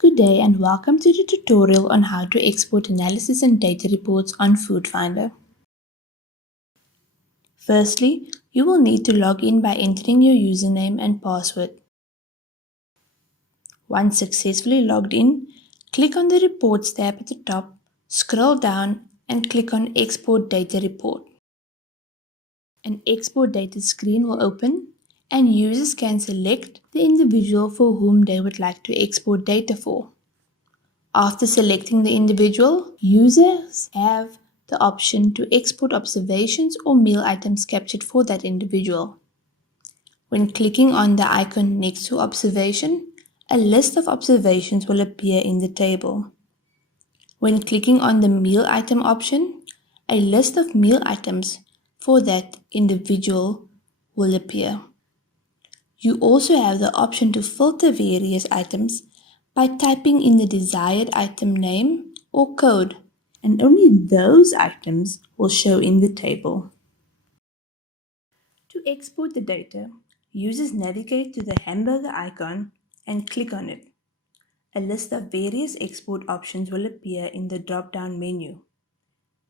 Good day and welcome to the tutorial on how to export analysis and data reports on FoodFinder. Firstly, you will need to log in by entering your username and password. Once successfully logged in, click on the Reports tab at the top, scroll down and click on Export Data Report. An Export Data screen will open and users can select the individual for whom they would like to export data for. After selecting the individual, users have the option to export observations or meal items captured for that individual. When clicking on the icon next to observation, a list of observations will appear in the table. When clicking on the meal item option, a list of meal items for that individual will appear. You also have the option to filter various items by typing in the desired item name or code, and only those items will show in the table. To export the data, users navigate to the hamburger icon and click on it. A list of various export options will appear in the drop-down menu.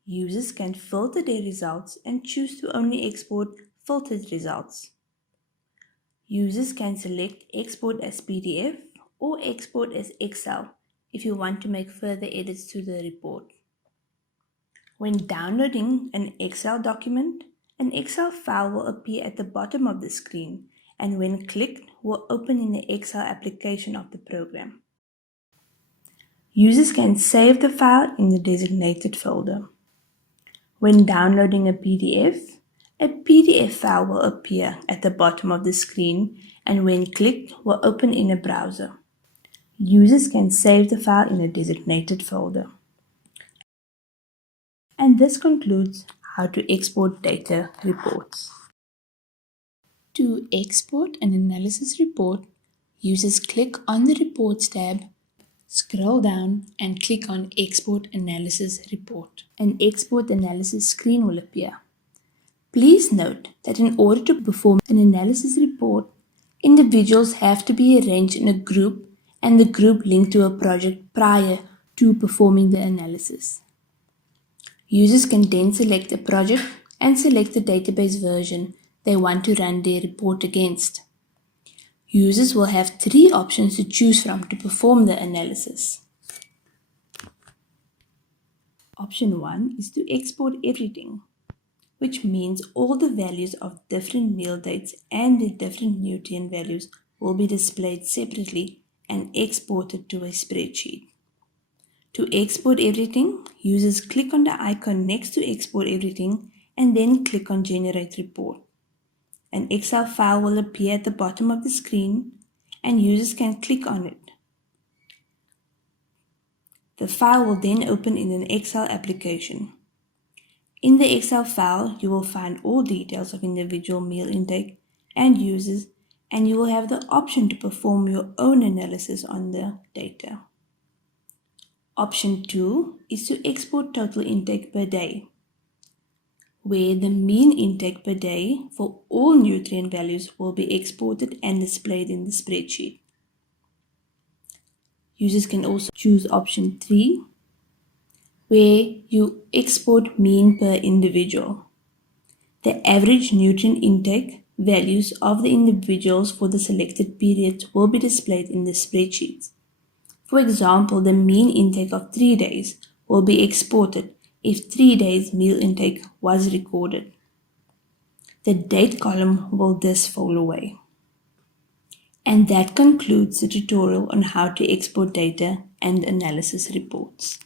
Users can filter their results and choose to only export filtered results. Users can select export as PDF or export as Excel if you want to make further edits to the report. When downloading an Excel document, an Excel file will appear at the bottom of the screen and when clicked will open in the Excel application of the program. Users can save the file in the designated folder. When downloading a PDF file will appear at the bottom of the screen and when clicked will open in a browser. Users can save the file in a designated folder. And this concludes how to export data reports. To export an analysis report, users click on the Reports tab, scroll down and click on Export Analysis Report. An Export Analysis screen will appear. Please note that in order to perform an analysis report, individuals have to be arranged in a group and the group linked to a project prior to performing the analysis. Users can then select a project and select the database version they want to run their report against. Users will have 3 options to choose from to perform the analysis. Option 1 is to export everything, which means all the values of different meal dates and the different nutrient values will be displayed separately and exported to a spreadsheet. To export everything, users click on the icon next to Export Everything and then click on Generate Report. An Excel file will appear at the bottom of the screen and users can click on it. The file will then open in an Excel application. In the Excel file, you will find all details of individual meal intake and users, and you will have the option to perform your own analysis on the data. Option 2 is to export total intake per day, where the mean intake per day for all nutrient values will be exported and displayed in the spreadsheet. Users can also choose option 3, where you export mean per individual. The average nutrient intake values of the individuals for the selected period will be displayed in the spreadsheet. For example, the mean intake of 3 days will be exported if 3 days meal intake was recorded. The date column will thus fall away. And that concludes the tutorial on how to export data and analysis reports.